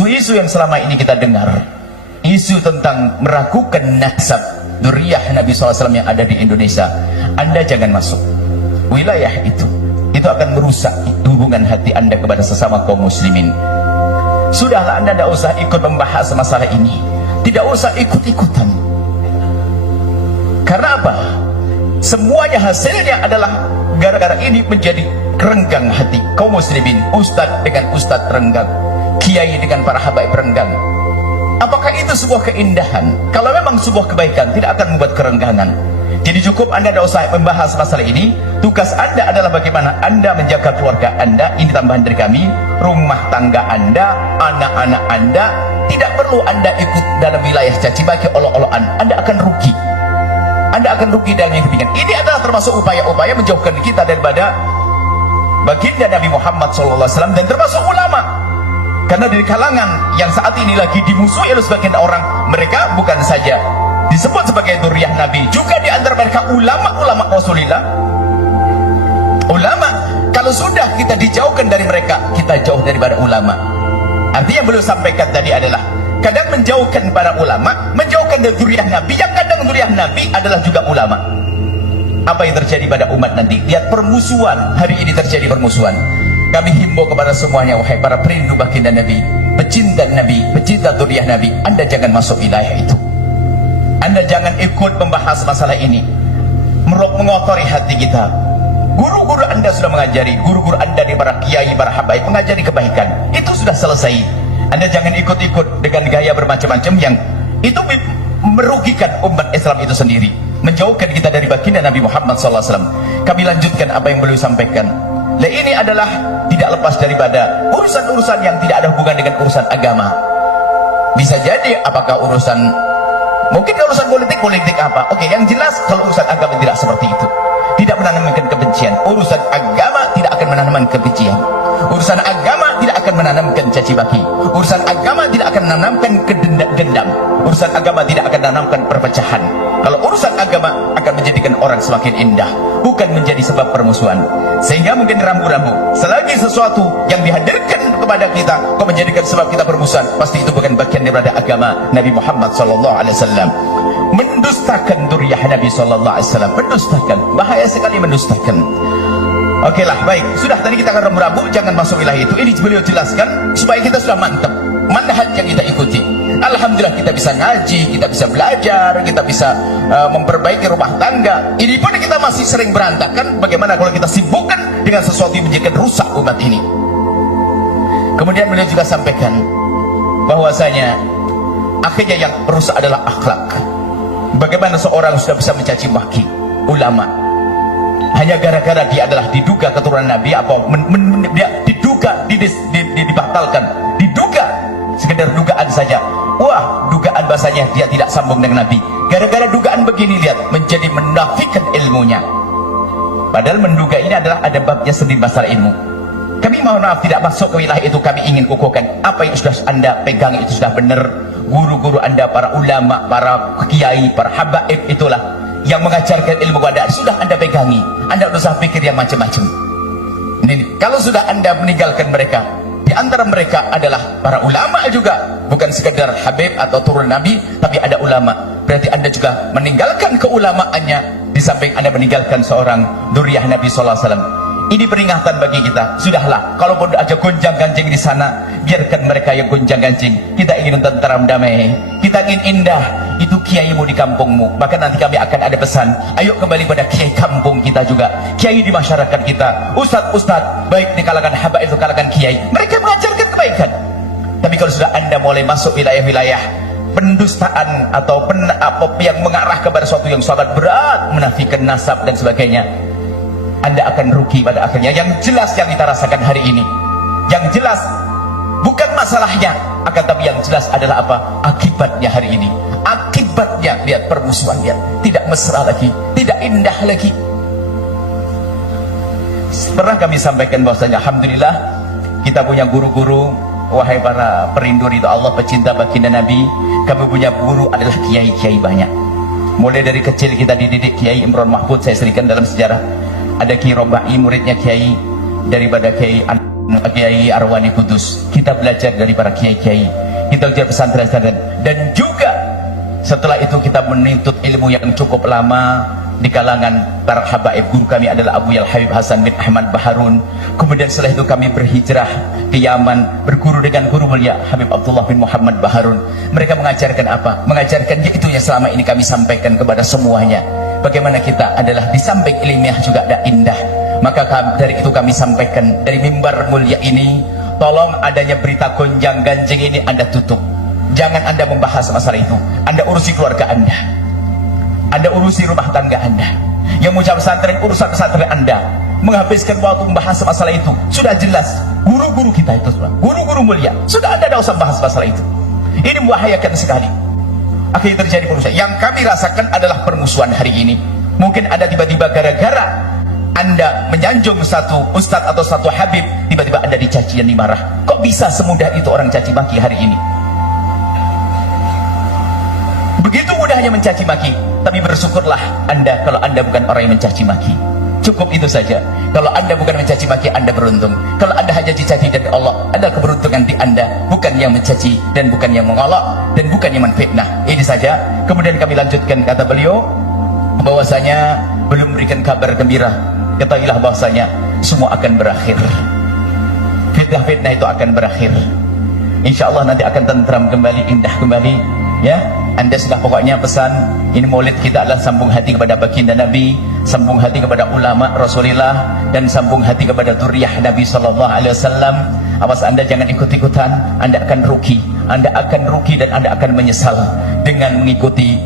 isu-isu yang selama ini kita dengar, isu tentang meragukan nasab dzurriyyah Nabi SAW yang ada di Indonesia, Anda jangan masuk wilayah itu. Itu akan merusak hubungan hati Anda kepada sesama kaum muslimin. Sudahlah, Anda tidak usah ikut membahas masalah ini, tidak usah ikut-ikutan. Karena apa? Semuanya hasilnya adalah gara-gara ini menjadi renggang hati kaum muslimin. Ustadz dengan ustadz renggang, kiai dengan para habaib renggang. Apakah itu sebuah keindahan? Kalau memang sebuah kebaikan, tidak akan membuat kerenggangan. Jadi cukup Anda tidak usah membahas masalah ini. Tugas Anda adalah bagaimana Anda menjaga keluarga Anda. Ini tambahan dari kami. Rumah tangga Anda, anak-anak Anda. Tidak perlu Anda ikut dalam wilayah caci maki, olok-olokan. Anda akan rugi. Anda akan rugi dalam yang demikian. Ini adalah termasuk upaya-upaya menjauhkan kita daripada baginda Nabi Muhammad SAW dan termasuk ulama. Karena dari kalangan yang saat ini lagi dimusuhi oleh sebagian orang, mereka bukan saja disebut sebagai dzurriyyah Nabi, juga di antara mereka ulama-ulama Rasulullah. Ulama, kalau sudah kita dijauhkan dari mereka, kita jauh daripada ulama. Artinya yang beliau sampaikan tadi adalah kadang menjauhkan para ulama, menjauhkan dari dzurriyyah Nabi, yang kadang dzurriyyah Nabi adalah juga ulama. Apa yang terjadi pada umat nanti? Lihat permusuhan, hari ini terjadi permusuhan. Kami himbau kepada semuanya, wahai para perindu baginda Nabi, pecinta Nabi, pecinta dzurriyyah Nabi, Anda jangan masuk wilayah itu. Anda jangan ikut membahas masalah ini, mengotori hati kita. Guru-guru Anda sudah mengajari, guru-guru Anda di para kiai, para habaib mengajari kebaikan, itu sudah selesai. Anda jangan ikut-ikut dengan gaya bermacam-macam yang itu merugikan umat Islam itu sendiri, menjauhkan kita dari baginda Nabi Muhammad SAW. Kami lanjutkan apa yang beliau sampaikan. Nah, ini adalah tidak lepas daripada urusan-urusan yang tidak ada hubungan dengan urusan agama. Bisa jadi apakah urusan, mungkin urusan politik apa? Oke, yang jelas kalau urusan agama tidak seperti itu. Tidak menanamkan kebencian. Urusan agama tidak akan menanamkan kebencian. Urusan agama tidak akan menanamkan caci maki. Urusan agama tidak akan menanamkan dendam. Urusan agama tidak akan menanamkan perpecahan. Kalau urusan agama akan menjadikan orang semakin indah, bukan menjadi sebab permusuhan. Sehingga mungkin rambu-rambu, selagi sesuatu yang dihadirkan kepada kita kok menjadikan sebab kita permusuhan, pasti itu bukan bagian daripada agama Nabi Muhammad SAW. Mendustakan dzurriyyah Nabi SAW, mendustakan, bahaya sekali mendustakan. Oke lah, baik, sudah tadi kita akan rambu-rambu, jangan masuk wilayah itu. Ini beliau jelaskan supaya kita sudah mantap manhaj yang kita ikuti. Alhamdulillah kita bisa ngaji, kita bisa belajar, kita bisa memperbaiki rumah tangga. Ini pun kita masih sering berantakan. Bagaimana kalau kita sibukkan dengan sesuatu yang menjadikan rusak umat ini? Kemudian beliau juga sampaikan bahwasanya akhirnya yang rusak adalah akhlak. Bagaimana seorang sudah bisa mencaci maki ulama hanya gara-gara dia adalah diduga keturunan Nabi, apa dia diduga dibatalkan, diduga sekedar dugaan saja. Wah, dugaan bahasanya dia tidak sambung dengan Nabi. Gara-gara dugaan begini, lihat, menjadi menafikan ilmunya. Padahal menduga ini adalah ada babnya sendiri masalah ilmu. Kami mohon maaf tidak masuk ke wilayah itu. Kami ingin kukuhkan apa yang sudah Anda pegang itu sudah benar. Guru-guru Anda, para ulama, para kiai, para habaib itulah yang mengajarkan ilmu kepada Anda, sudah Anda pegangi. Anda tidak usah pikir yang macam-macam. Ini kalau sudah Anda meninggalkan mereka, di antara mereka adalah para ulama juga, bukan sekedar habib atau turun Nabi, tapi ada ulama. Berarti Anda juga meninggalkan keulamaannya, di samping Anda meninggalkan seorang dzurriyyah Nabi SAW. Ini peringatan bagi kita. Sudahlah, kalaupun ada gonjang-ganjing di sana, biarkan mereka yang gonjang-ganjing. Kita ingin tentram damai, kita ingin indah. Itu kiaimu di kampungmu. Maka nanti kami akan ada pesan, ayo kembali pada kiai kampung kita juga, kiai di masyarakat kita, ustadz-ustadz baik di kalangan habaib itu kalangan kiai, mereka mengajarkan kebaikan. Tapi kalau sudah Anda mulai masuk wilayah-wilayah pendustaan atau yang mengarah kepada sesuatu yang sangat berat, menafikan nasab dan sebagainya, Anda akan rugi pada akhirnya. Yang jelas yang kita rasakan hari ini, yang jelas bukan masalahnya, akan tapi yang jelas adalah apa? Akibatnya hari ini. Akibatnya, lihat permusuhan, lihat, tidak mesra lagi, tidak indah lagi. Pernah kami sampaikan bahwasanya alhamdulillah kita punya guru-guru, wahai para perindu ridha Allah, pecinta baginda Nabi. Kami punya guru adalah kiai-kiai banyak. Mulai dari kecil kita dididik. Kiai Imron Mahfud saya serikan dalam sejarah, ada Kiai Robai muridnya Kiai, daripada Kiai Kiai Arwani Kudus, kita belajar dari para kiai-kiai, kita belajar pesantren-pesantren, dan juga setelah itu kita menuntut ilmu yang cukup lama di kalangan para habaib. Guru kami adalah Abu Yal Habib Hasan bin Ahmad Baharun. Kemudian setelah itu kami berhijrah ke Yaman, berguru dengan guru mulia Habib Abdullah bin Muhammad Baharun. Mereka mengajarkan apa? Mengajarkan yaitu yang selama ini kami sampaikan kepada semuanya. Bagaimana kita adalah di samping ilmiah juga ada indah. Maka dari itu kami sampaikan dari mimbar mulia ini, tolong adanya berita gonjang ganjing ini Anda tutup. Jangan Anda membahas masalah itu. Anda urusi keluarga Anda, Anda urusi rumah tangga Anda. Yang mau pesantren, urusan pesantren Anda. Menghabiskan waktu membahas masalah itu sudah jelas. Guru-guru kita itu, guru-guru mulia, sudah Anda tidak usah bahas masalah itu. Ini membahayakan sekali. Akhirnya terjadi perusahaan. Yang kami rasakan adalah permusuhan hari ini. Mungkin ada tiba-tiba gara-gara Anda menyanjung satu ustadz atau satu habib, tiba-tiba Anda dicaci dan dimarah. Kok bisa semudah itu orang caci maki hari ini? Begitu mudahnya mencaci maki. Tapi bersyukurlah Anda kalau Anda bukan orang yang mencaci maki. Cukup itu saja. Kalau Anda bukan mencaci maki, Anda beruntung. Kalau Anda hanya dicaci dari Allah, ada keberuntungan di Anda, bukan yang mencaci dan bukan yang mengolok dan bukan yang menfitnah. Ini saja. Kemudian kami lanjutkan, kata beliau bahwasanya belum memberikan kabar gembira. Ketahuilah bahwasanya semua akan berakhir. Fitnah-fitnah itu akan berakhir. Insya Allah nanti akan tentram kembali, indah kembali. Ya, Anda sudah pokoknya pesan. Ini maulid kita adalah sambung hati kepada baginda Nabi, sambung hati kepada ulama Rasulullah, dan sambung hati kepada dzurriyyah Nabi sallallahu alaihi wasallam. Awas Anda jangan ikut-ikutan, Anda akan rugi. Anda akan rugi dan Anda akan menyesal dengan mengikuti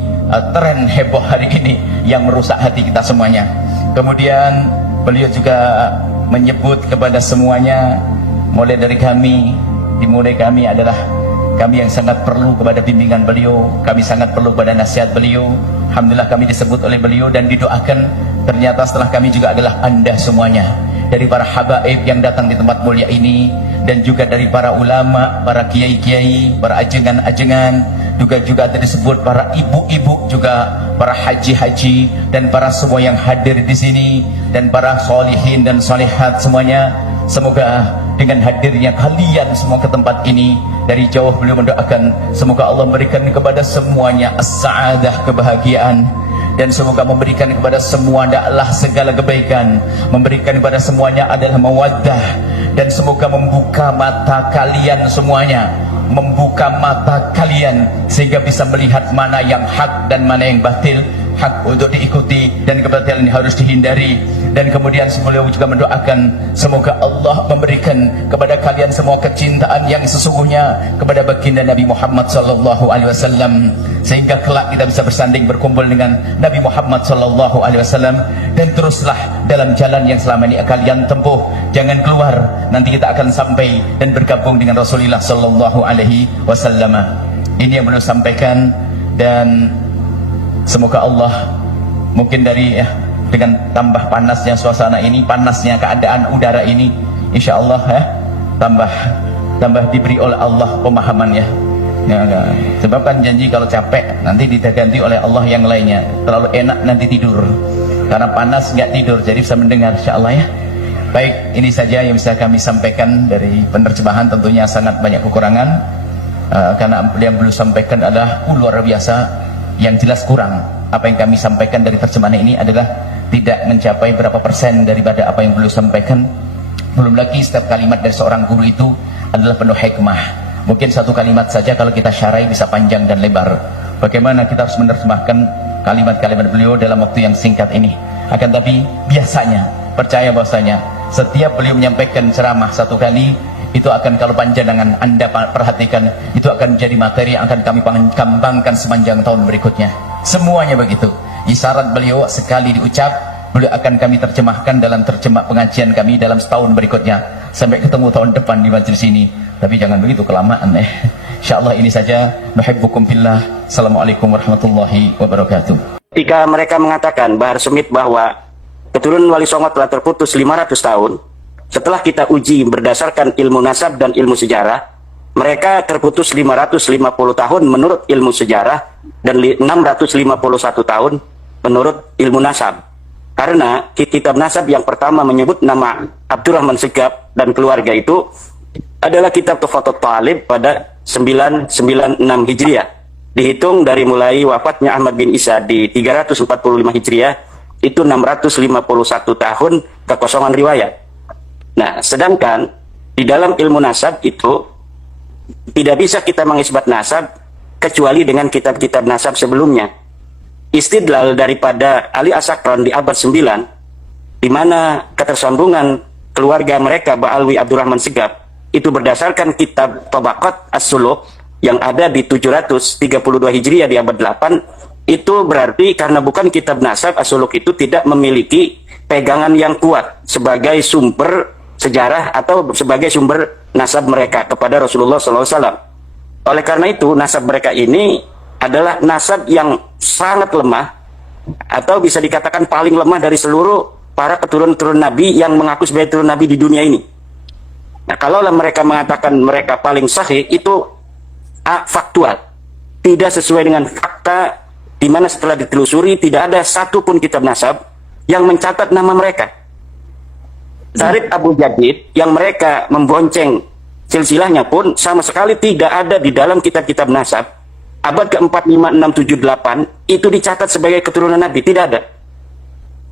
tren heboh hari ini yang merusak hati kita semuanya. Kemudian beliau juga menyebut kepada semuanya, mulai dari kami, dimulai kami adalah kami yang sangat perlu kepada bimbingan beliau, kami sangat perlu kepada nasihat beliau. Alhamdulillah kami disebut oleh beliau dan didoakan. Ternyata setelah kami juga adalah Anda semuanya, dari para habaib yang datang di tempat mulia ini, dan juga dari para ulama, para kiai-kiai, para ajengan-ajengan, juga disebut para ibu-ibu, juga para haji-haji, dan para semua yang hadir di sini, dan para solihin dan solihat semuanya. Semoga dengan hadirnya kalian semua ke tempat ini, dari jauh beliau mendoakan semoga Allah memberikan kepada semuanya as-sa'adah, kebahagiaan, dan semoga memberikan kepada semua adalah segala kebaikan, memberikan kepada semuanya adalah mawaddah, dan semoga membuka mata kalian semuanya, membuka mata kalian sehingga bisa melihat mana yang hak dan mana yang batil, hak untuk diikuti dan kebatilan harus dihindari. Dan kemudian beliau juga mendoakan semoga Allah memberikan kepada kalian semua kecintaan yang sesungguhnya kepada baginda Nabi Muhammad sallallahu alaihi wasallam, sehingga kelak kita bisa bersanding berkumpul dengan Nabi Muhammad sallallahu alaihi wasallam. Dan teruslah dalam jalan yang selama ini kalian tempuh, jangan keluar, nanti kita akan sampai dan bergabung dengan Rasulullah sallallahu alaihi wasallam. Ini yang beliau sampaikan, dan semoga Allah mungkin dari dengan tambah panasnya suasana ini, panasnya keadaan udara ini, insya Allah tambah diberi oleh Allah pemahamannya. Sebab kan janji kalau capek nanti diganti oleh Allah yang lainnya. Terlalu enak nanti tidur, karena panas nggak tidur, jadi bisa mendengar insya Allah ya. Baik, ini saja yang bisa kami sampaikan dari penerjemahan. Tentunya sangat banyak kekurangan, karena yang belum sampaikan adalah luar biasa. Yang jelas kurang apa yang kami sampaikan dari terjemahan ini adalah tidak mencapai berapa persen daripada apa yang beliau sampaikan. Belum lagi setiap kalimat dari seorang guru itu adalah penuh hikmah. Mungkin satu kalimat saja kalau kita syarai bisa panjang dan lebar. Bagaimana kita harus menerjemahkan kalimat-kalimat beliau dalam waktu yang singkat ini. Akan tapi biasanya, percaya bahwasanya setiap beliau menyampaikan ceramah satu kali, itu akan, kalau panjenengan Anda perhatikan, itu akan menjadi materi yang akan kami kembangkan sepanjang tahun berikutnya. Semuanya begitu. Isyarat beliau sekali diucap, beliau akan kami terjemahkan dalam terjemah pengajian kami dalam setahun berikutnya, sampai ketemu tahun depan di majelis ini. Tapi jangan begitu kelamaan Insyaallah ini saja. Nuhibbukum fillah. Assalamualaikum warahmatullahi wabarakatuh. Ketika mereka mengatakan Bahar Smith bahwa keturunan Wali Songo telah terputus 500 tahun, setelah kita uji berdasarkan ilmu nasab dan ilmu sejarah, mereka terputus 550 tahun menurut ilmu sejarah dan 651 tahun menurut ilmu nasab. Karena kitab nasab yang pertama menyebut nama Abdurrahman Segaf dan keluarga itu adalah kitab Tuhfatul Talib pada 996 Hijriah. Dihitung dari mulai wafatnya Ahmad bin Isa di 345 Hijriah, itu 651 tahun kekosongan riwayat. Nah, sedangkan di dalam ilmu nasab itu tidak bisa kita mengisbat nasab kecuali dengan kitab-kitab nasab sebelumnya. Istidlal daripada Ali As-Sakran di abad 9, di mana ketersambungan keluarga mereka Ba'alwi Abdurrahman Segaf itu berdasarkan kitab Tabaqat As-Suluk yang ada di 732 Hijriah di abad 8, itu berarti karena bukan kitab nasab, As-Suluk itu tidak memiliki pegangan yang kuat sebagai sumber sejarah atau sebagai sumber nasab mereka kepada Rasulullah SAW. Oleh karena itu, nasab mereka ini adalah nasab yang sangat lemah, atau bisa dikatakan paling lemah dari seluruh para keturunan Nabi yang mengaku sebagai turun Nabi di dunia ini. Nah, kalaulah mereka mengatakan mereka paling sahih, itu faktual, tidak sesuai dengan fakta, di mana setelah ditelusuri tidak ada satupun kitab nasab yang mencatat nama mereka. Syarif Abu Jadid yang mereka membonceng silsilahnya pun sama sekali tidak ada di dalam kitab-kitab nasab. Abad ke-4, 5, 6, 7, 8 itu dicatat sebagai keturunan Nabi, tidak ada.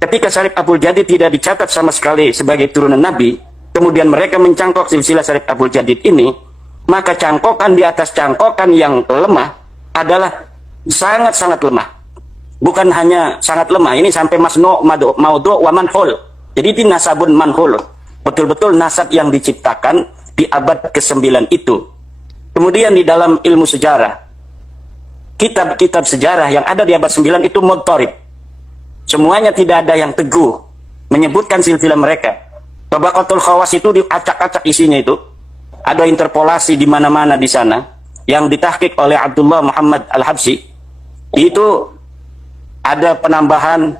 Ketika Syarif Abu Jadid tidak dicatat sama sekali sebagai turunan Nabi, kemudian mereka mencangkok silsilah Syarif Abu Jadid ini, maka cangkokan di atas cangkokan yang lemah adalah sangat-sangat lemah. Bukan hanya sangat lemah, ini sampai masnu, maudhu, wa manhul. Jadi ini nasabun manhul. Betul-betul nasab yang diciptakan di abad ke-9 itu. Kemudian di dalam ilmu sejarah, kitab-kitab sejarah yang ada di abad 9 itu mudtarib. Semuanya tidak ada yang teguh menyebutkan silsilah mereka. Tabaqatul Khawas itu diacak-acak isinya itu. Ada interpolasi di mana-mana di sana yang ditahqiq oleh Abdullah Muhammad Al-Habsyi. Itu ada penambahan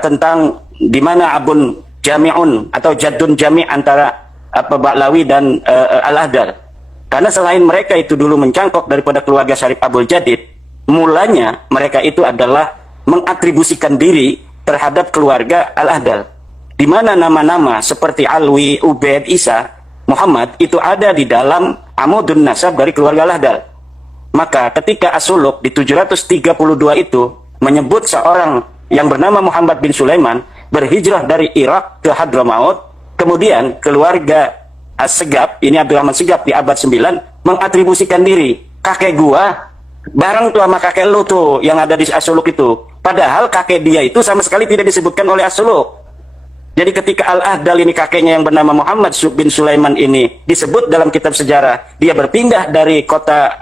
tentang di mana abun jami'un atau jaddun jami' antara Ba'lawi dan Al-Ahdal. Karena selain mereka itu dulu mencangkok daripada keluarga Syarif Abul Jadid, mulanya mereka itu adalah mengatribusikan diri terhadap keluarga Al-Ahdal, di mana nama-nama seperti Alwi, Ubaid, Isa, Muhammad itu ada di dalam amudun nasab dari keluarga Al-Ahdal. Maka ketika As-Suluk di 732 itu menyebut seorang yang bernama Muhammad bin Sulaiman berhijrah dari Irak ke Hadramaut, kemudian keluarga As-Segaf, ini Abdurrahman Segaf di abad 9, mengatribusikan diri, kakek gua bareng tuh sama kakek lu tuh yang ada di As-Suluk itu. Padahal kakek dia itu sama sekali tidak disebutkan oleh As-Suluk. Jadi ketika Al-Ahdal ini kakeknya yang bernama Muhammad bin Sulaiman ini disebut dalam kitab sejarah, dia berpindah dari kota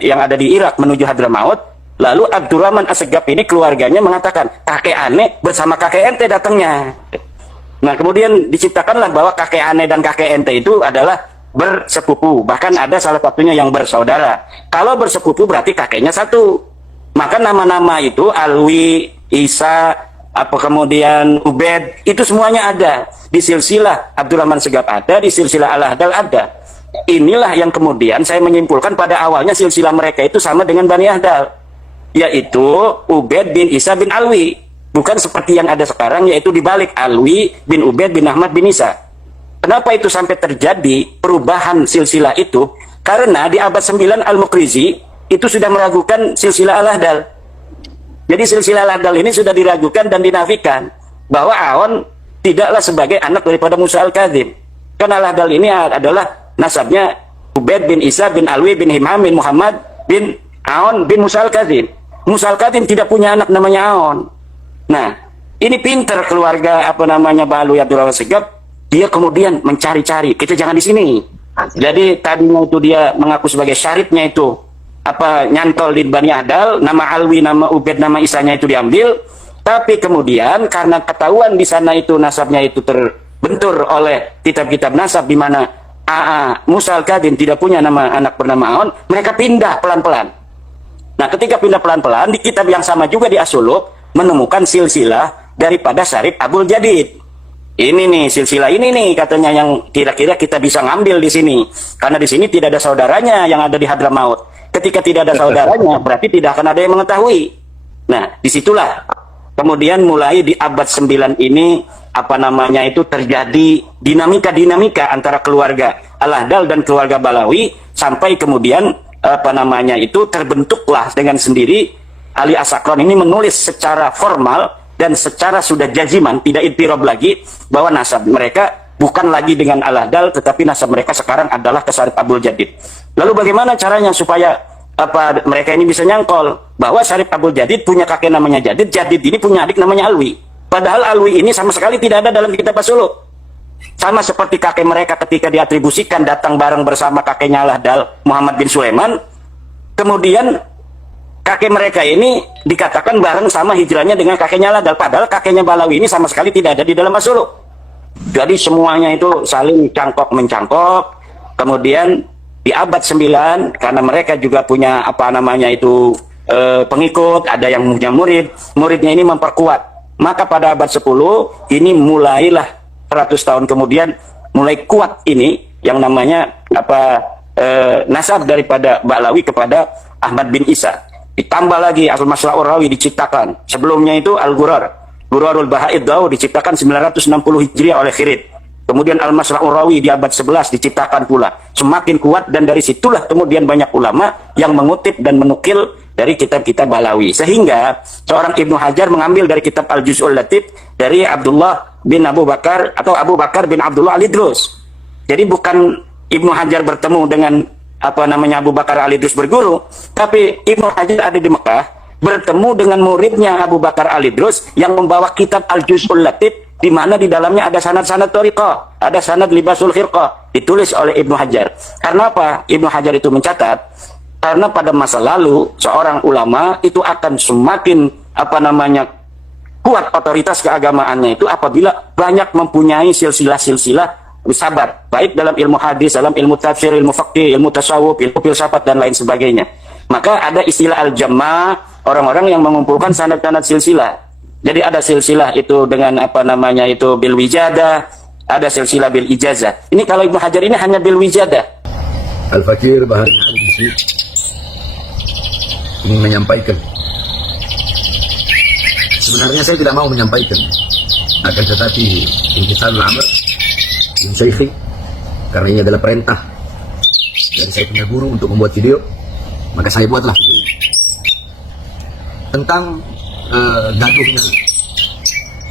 yang ada di Irak menuju Hadramaut, lalu Abdurrahman As-Segaf ini keluarganya mengatakan, kakek aneh bersama kakek ente datangnya. Nah, kemudian diciptakanlah bahwa kakek aneh dan kakek ente itu adalah bersepupu, bahkan ada salah satunya yang bersaudara. Kalau bersepupu berarti kakeknya satu. Maka nama-nama itu Alwi, Isa, kemudian Ubaid, itu semuanya ada di silsilah Abdurrahman Segaf, ada di silsilah Al-Ahdal ada. Inilah yang kemudian saya menyimpulkan pada awalnya silsilah mereka itu sama dengan Bani Ahdal, yaitu Ubaid bin Isa bin Alwi, bukan seperti yang ada sekarang yaitu dibalik, Alwi bin Ubaid bin Ahmad bin Isa. Kenapa itu sampai terjadi perubahan silsilah itu? Karena di abad 9 Al-Muqrizi itu sudah meragukan silsilah Al-Ahdal. Jadi silsilah Al-Ahdal ini sudah diragukan dan dinafikan bahwa Aon tidaklah sebagai anak daripada Musa Al-Kadzim. Karena Al-Ahdal ini adalah nasabnya Ubaid bin Isa bin Alwi bin Himam bin Muhammad bin Aon bin Musa Al-Kadzim. Musa Al-Kadzim tidak punya anak namanya Aon. Nah, ini pinter keluarga Ba'alwi Abdurrahman Segaf. Dia kemudian mencari-cari, kita jangan di sini. Jadi tadinya itu dia mengaku sebagai syarifnya itu nyantol di Bani Ahdal, nama Alwi, nama Ubaid, nama Isanya itu diambil. Tapi kemudian karena ketahuan di sana itu nasabnya itu terbentur oleh kitab-kitab nasab di mana Musa Al-Kadzim tidak punya nama anak bernama Aon, mereka pindah pelan-pelan. Nah, ketika pindah pelan-pelan di kitab yang sama juga di As-Suluk menemukan silsilah daripada Syarif Abul Jadid. Ini nih silsilah ini nih katanya yang kira-kira kita bisa ngambil di sini, karena di sini tidak ada saudaranya yang ada di Hadramaut. Ketika tidak ada saudaranya berarti tidak akan ada yang mengetahui. Nah, disitulah kemudian mulai di abad 9 ini apa namanya itu terjadi dinamika antara keluarga Al-Ahdal dan keluarga Balawi, sampai kemudian apa namanya itu terbentuklah dengan sendiri Ali As-Sakran ini menulis secara formal dan secara sudah jaziman, tidak ittirab lagi, bahwa nasab mereka bukan lagi dengan Al-Ahdal, tetapi nasab mereka sekarang adalah ke Syarif Abdul Jadid. Lalu bagaimana caranya supaya apa mereka ini bisa nyangkol bahwa Syarif Abdul Jadid punya kakek namanya Jadid, Jadid ini punya adik namanya Alwi. Padahal Alwi ini sama sekali tidak ada dalam kitab As-Suluk. Sama seperti kakek mereka ketika diatribusikan datang bareng bersama kakeknya Al-Ahdal, Muhammad bin Sulaiman. Kemudian kakek mereka ini dikatakan bareng sama hijrahnya dengan kakeknya Al-Ahdal, padahal kakeknya Balawi ini sama sekali tidak ada di dalam As-Suluk. Jadi semuanya itu saling cangkok-mencangkok. Kemudian di abad 9, karena mereka juga punya apa namanya itu pengikut, ada yang punya muridnya ini memperkuat. Maka pada abad 10 ini mulailah 100 tahun kemudian mulai kuat ini yang namanya apa nasab daripada Ba'lawi kepada Ahmad bin Isa. Ditambah lagi Al-Masra'ur Rawi diciptakan. Sebelumnya itu Al-Gurarul Baha'id Daw diciptakan 960 Hijriah oleh Khirid. Kemudian Al-Masra'ur Rawi di abad 11 diciptakan pula. Semakin kuat, dan dari situlah kemudian banyak ulama yang mengutip dan menukil dari kitab-kitab Balawi. Sehingga seorang Ibnu Hajar mengambil dari kitab Al-Juz'ul Latif dari Abdullah bin Abu Bakar atau Abu Bakar bin Abdullah Al-Idrus. Jadi bukan Ibnu Hajar bertemu dengan apa namanya Abu Bakar Al-Idrus berguru, tapi Ibnu Hajar ada di Mekah bertemu dengan muridnya Abu Bakar Al-Idrus yang membawa kitab Al-Juz'ul Latif, di mana di dalamnya ada sanad-sanad thariqah, ada sanad libasul khirqah, ditulis oleh Ibnu Hajar. Karena apa? Ibnu Hajar itu mencatat, karena pada masa lalu seorang ulama itu akan semakin apa namanya kuat otoritas keagamaannya itu apabila banyak mempunyai silsilah-silsilah sahabat, baik dalam ilmu hadis, dalam ilmu tafsir, ilmu fiqih, ilmu tasawuf, ilmu filsafat dan lain sebagainya. Maka ada istilah al-jamma, orang-orang yang mengumpulkan sanad-sanad silsilah. Jadi ada silsilah itu dengan apa namanya itu bil wijadah, ada silsilah bil ijazah. Ini kalau Ibnu Hajar ini hanya bil wijadah. Al-Fakir Bahar Al-Disi ingin menyampaikan, sebenarnya saya tidak mau menyampaikan, akan tetapi Intisarul Amr bin Syekhi, karena ini adalah perintah dan saya punya guru untuk membuat video, maka saya buatlah video ini tentang gaduhnya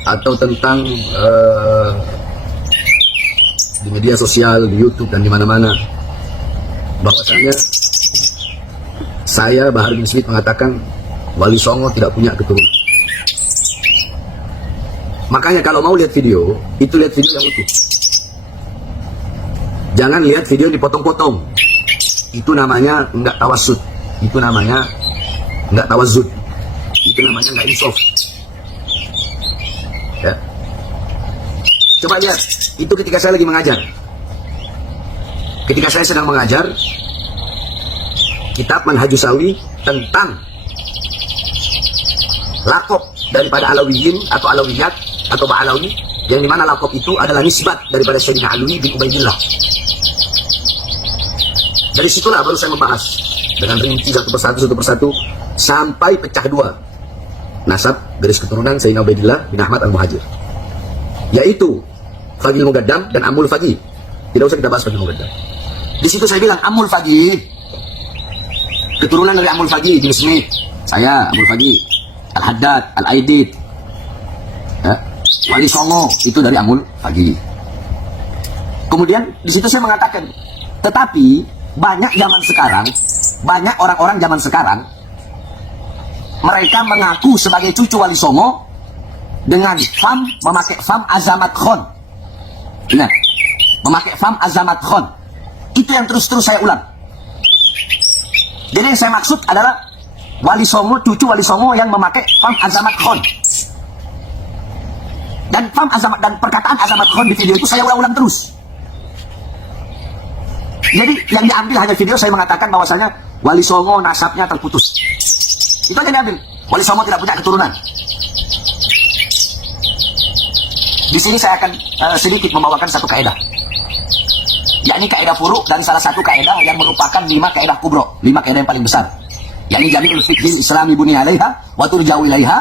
atau tentang di media sosial, di YouTube dan di mana-mana, bahwasanya saya Bahar bin Smith mengatakan Wali Songo tidak punya keturunan. Makanya kalau mau lihat video, itu lihat video yang utuh. Jangan lihat video dipotong-potong. Itu namanya enggak tawassud. Itu namanya enggak tawazud. Itu namanya enggak insaf. Ya. Coba lihat, itu ketika saya lagi mengajar. Ketika saya sedang mengajar kitab Manhajus Sawi tentang lakop daripada Alawiyin atau Alawiyat atau Ba'alawi, yang dimana lakop itu adalah nisbat daripada Sayyidina Alwi bin Ubaidillah. Dari situlah baru saya membahas dengan rinci satu persatu sampai pecah dua nasab garis keturunan Sayyidina Ubaidillah bin Ahmad Al-Muhajir, yaitu Fagil Mugaddam dan Amul Fagih. Tidak usah kita bahas Fagil Mugaddam. Di situ saya bilang Amul Fagih, keturunan dari Amul Fagih bin Smith, saya Amul Fagih, Al-Haddad, Al-Aidid, ya. Wali Songo itu dari Amul Fagih. Kemudian di situ saya mengatakan, tetapi banyak zaman sekarang, banyak orang-orang zaman sekarang, mereka mengaku sebagai cucu Wali Songo dengan memakai fam Azamat Khon. Ingat, memakai fam Azamat Khon. Itu yang terus-terus saya ulang. Jadi yang saya maksud adalah Wali Songo, cucu Wali Songo yang memakai fam Azamat Khon. Dan fam Azamat dan perkataan Azamat Khon di video itu saya ulang-ulang terus. Jadi yang diambil hanya video saya mengatakan bahwasanya Wali Songo nasabnya terputus. Itu aja diambil. Wali Songo tidak punya keturunan. Di sini saya akan sedikit membawakan satu kaidah, yakni kaidah furu dan salah satu kaidah yang merupakan 5 kaidah kubro, 5 kaidah yang paling besar, yakni jami'ul fiqhil islami buni alaiha wa turja'u ilaiha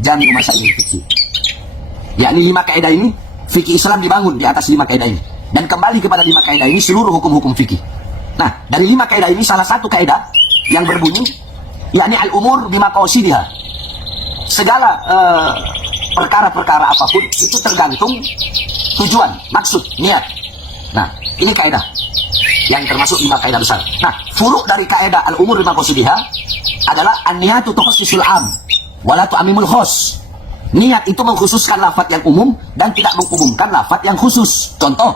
Jami' Masail Fikih. Yakni 5 kaidah ini, fikih Islam dibangun di atas 5 kaidah ini. Dan kembali kepada 5 kaidah ini seluruh hukum-hukum fikih. Nah, dari 5 kaidah ini salah satu kaidah yang berbunyi, yakni al-umur bima qasidiha. Segala perkara-perkara apapun itu tergantung tujuan, maksud, niat. Nah, ini kaidah yang termasuk 5 kaidah besar. Nah, furuk dari kaidah al-umur bima qasidiha adalah an-niyatu tukhsisul am wala tu'amimul khos. Niat itu mengkhususkan lafaz yang umum dan tidak mengumumkan lafaz yang khusus. Contoh,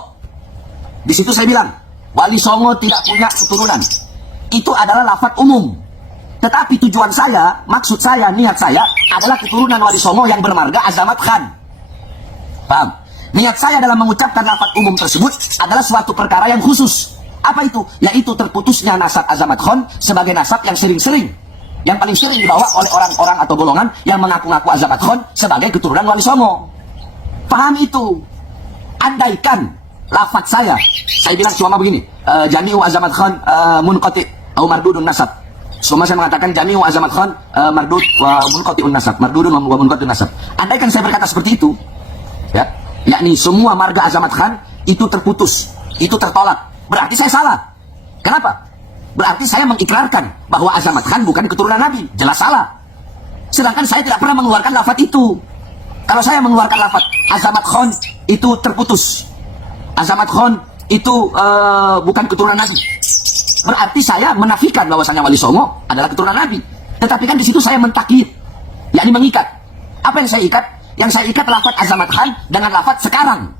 di situ saya bilang Wali Songo tidak punya keturunan. Itu adalah lafaz umum. Tetapi tujuan saya, maksud saya, niat saya adalah keturunan Wali Songo yang bermarga Azamat Khan. Paham? Niat saya dalam mengucapkan lafaz umum tersebut adalah suatu perkara yang khusus. Apa itu? Yaitu terputusnya nasab Azamat Khan sebagai nasab yang sering-sering, yang paling sering dibawa oleh orang-orang atau golongan yang mengaku-ngaku Azamat Khan sebagai keturunan Wali Songo. Paham itu? Andaikan lafaz saya bilang cuma begini, Jami'u Azamat Khan munqati atau mardudun nasab. Semua saya mengatakan Jami'u Azamat Khan mardud wa munqati'un nasab, mardudun wa munqati'un nasab. Andaikan saya berkata seperti itu, ya, yakni semua marga Azamat Khan itu terputus, itu tertolak, berarti saya salah. Kenapa? Berarti saya mengikrarkan bahwa Azamat Khan bukan keturunan Nabi. Jelas salah. Sedangkan saya tidak pernah mengeluarkan lafaz itu. Kalau saya mengeluarkan lafaz Azamat Khan itu terputus, Azamat Khan itu bukan keturunan Nabi, berarti saya menafikan bahwasanya Wali Songo adalah keturunan Nabi. Tetapi kan di situ saya mentakyid, yakni mengikat. Apa yang saya ikat? Yang saya ikat lafaz Azamat Khan dengan lafaz sekarang.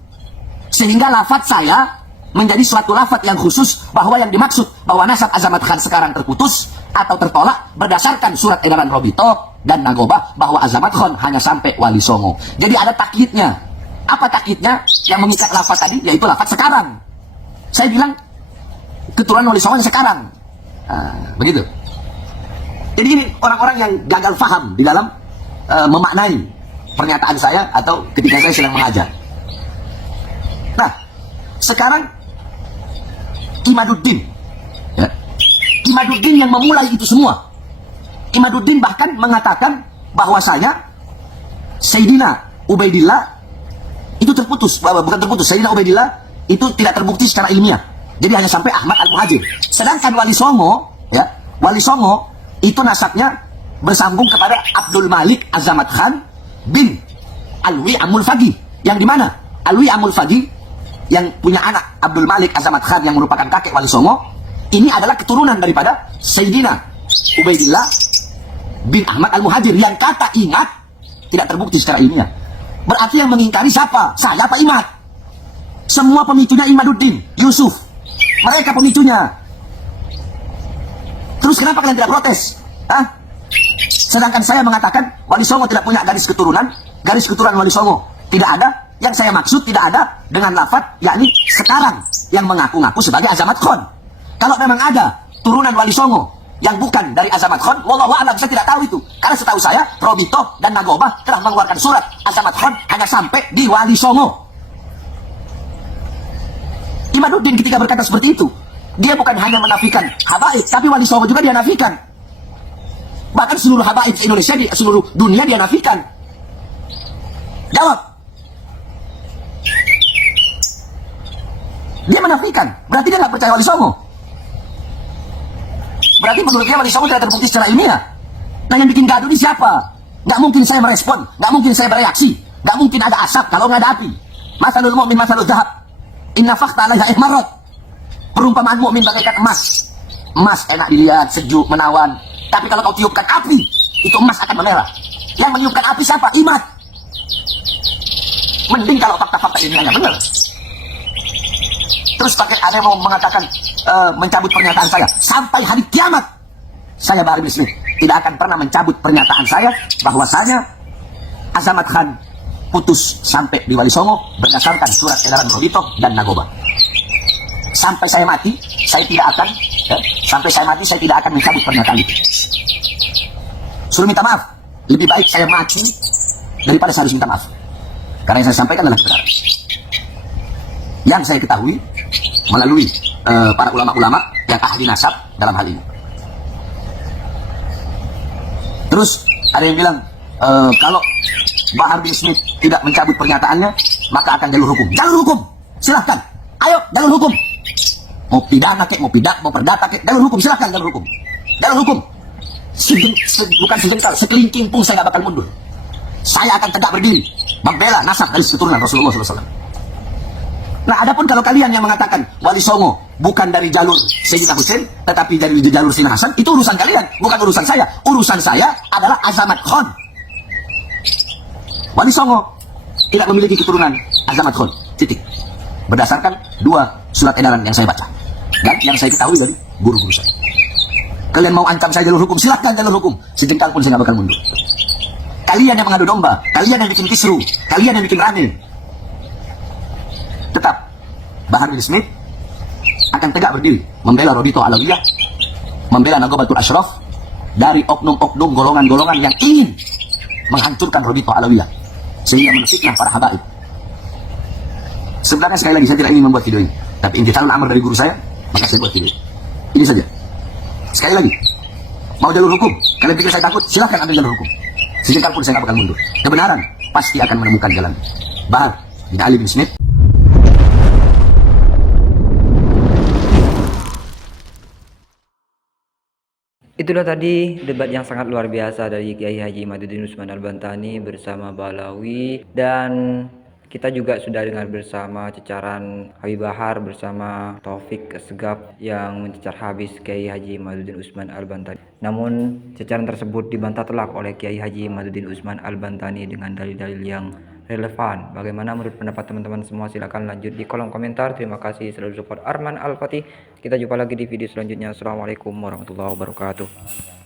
Sehingga lafaz saya menjadi suatu lafaz yang khusus bahwa yang dimaksud bahwa nasab Azamat Khan sekarang terputus atau tertolak berdasarkan surat edaran Robito dan Nagoba bahwa Azamat Khan hanya sampai Wali Songo. Jadi ada takyidnya. Apa takyidnya? Yang mengikat lafaz tadi yaitu lafaz sekarang. Saya bilang keturunan Wali Songo sekarang. Begitu. Jadi ini orang-orang yang gagal faham di dalam memaknai pernyataan saya atau ketika saya sedang mengajar. Nah, sekarang Imaduddin, ya, Imaduddin yang memulai itu semua. Imaduddin bahkan mengatakan bahwasanya Sayyidina Ubaidillah itu terputus, bukan terputus, Sayyidina Ubaidillah itu tidak terbukti secara ilmiah. Jadi hanya sampai Ahmad Al-Muhajir. Sedangkan Wali Songo, ya, Wali Songo itu nasabnya bersambung kepada Abdul Malik Azamat Khan bin Alwi Amul Faqih. Yang di mana Alwi Amul Faqih yang punya anak Abdul Malik Azamat Khan yang merupakan kakek Wali Songo, ini adalah keturunan daripada Sayyidina Ubaidillah bin Ahmad Al-Muhajir yang kata ingat tidak terbukti secara ilmiah. Berarti yang mengingkari siapa? Saya Pak Imad. Semua pemicunya Imaduddin, Yusuf. Mereka pemicunya. Terus kenapa kalian tidak protes? Hah? Sedangkan saya mengatakan Wali Songo tidak punya garis keturunan Wali Songo tidak ada. Yang saya maksud tidak ada dengan lafaz yakni sekarang yang mengaku-ngaku sebagai Azamat Khan. Kalau memang ada turunan Wali Songo yang bukan dari Azamat Khan, wallahu a'lam, saya tidak tahu itu. Karena setahu saya Robito dan Nagoba telah mengeluarkan surat Azamat Khan hanya sampai di Wali Songo. Imaduddin ketika berkata seperti itu, dia bukan hanya menafikan habaib, tapi Wali Songo juga dia nafikan. Bahkan seluruh habaib Indonesia, di seluruh dunia dia nafikan. Jawab. Dia menafikan, berarti dia nggak percaya Wali Songo. Berarti menurut dia Wali Songo tidak terbukti secara ilmiah. Nah, yang bikin gaduh ini siapa? Nggak mungkin saya merespon, nggak mungkin saya bereaksi, nggak mungkin ada asap kalau nggak ada api. Masalul mu'min masalul zahab, inna fakhta alaiha ihmarat. Perumpamaan mukmin bagaikan emas. Emas enak dilihat, sejuk, menawan. Tapi kalau kau tiupkan api, itu emas akan memerah. Yang meniupkan api siapa? Imad. Mending kalau fakta-fakta ini hanya benar. Terus pakai ada yang mau mengatakan mencabut pernyataan saya sampai hari kiamat. Saya Bahri bin Smith tidak akan pernah mencabut pernyataan saya bahwasanya Azamat Khan putus sampai di Wali Songo berdasarkan surat edaran Robito dan Nagoba. Sampai saya mati, saya tidak akan saya tidak akan mencabut pernyataan itu. Suruh minta maaf. Lebih baik saya mati daripada saya harus minta maaf. Karena yang saya sampaikan adalah kebenaran. Yang saya ketahui melalui para ulama-ulama yang ahli nasab dalam hal ini. Terus ada yang bilang kalau Bahar bin Smith tidak mencabut pernyataannya, maka akan jalur hukum. Jalur hukum, silahkan. Ayo, jalur hukum. Mau pidana kek, mau mau perdata kek, jalur hukum, silahkan jalur hukum. Jalur hukum. Bukan sejengkal, sekelingking pun saya nggak bakal mundur. Saya akan tegak berdiri, membela nasab dari keturunan Rasulullah SAW. Nah, adapun kalau kalian yang mengatakan Wali Songo bukan dari jalur Sayyidina Hussein, tetapi dari jalur Sayyidina Hasan, itu urusan kalian, bukan urusan saya. Urusan saya adalah Azamat Khan. Wali Songo tidak memiliki keturunan Azamat Khan, titik. Berdasarkan 2 surat edaran yang saya baca dan yang saya ketahui dari guru-guru saya. Kalian mau ancam saya jalur hukum, silahkan jalur hukum. Sejengkal pun saya nggak bakal mundur. Kalian yang mengadu domba, kalian yang bikin kisru, kalian yang bikin rame. Tetap Bahar bin Smith akan tegak berdiri membela Rodito Alawiyah, membela Nagobatul Ashraf dari oknum-oknum golongan-golongan yang ingin menghancurkan Rodito Alawiyah sehingga menfitnah para habaib. Sebenarnya sekali lagi saya tidak ingin membuat video ini, tapi intisalul amr dari guru saya, maka saya buat video ini saja. Sekali lagi, mau jalur hukum, kalian pikir saya takut, silahkan ambil jalur hukum. Sejengkal pun saya nggak bakal mundur. Kebenaran pasti akan menemukan jalan. Bahar bin Ali bin Smith. Itulah tadi debat yang sangat luar biasa dari Kiai Haji Imaduddin Usman Al-Bantani bersama Balawi, dan kita juga sudah dengar bersama cecaran Habib Bahar bersama Taufik Segaf yang mencecar habis Kiai Haji Imaduddin Usman Al-Bantani. Namun cecaran tersebut dibantah telak oleh Kiai Haji Imaduddin Usman Al-Bantani dengan dalil-dalil yang relevan. Bagaimana menurut pendapat teman-teman semua? Silahkan lanjut di kolom komentar. Terima kasih selalu support Arman Al-Fatih. Kita jumpa lagi di video selanjutnya. Assalamualaikum warahmatullahi wabarakatuh.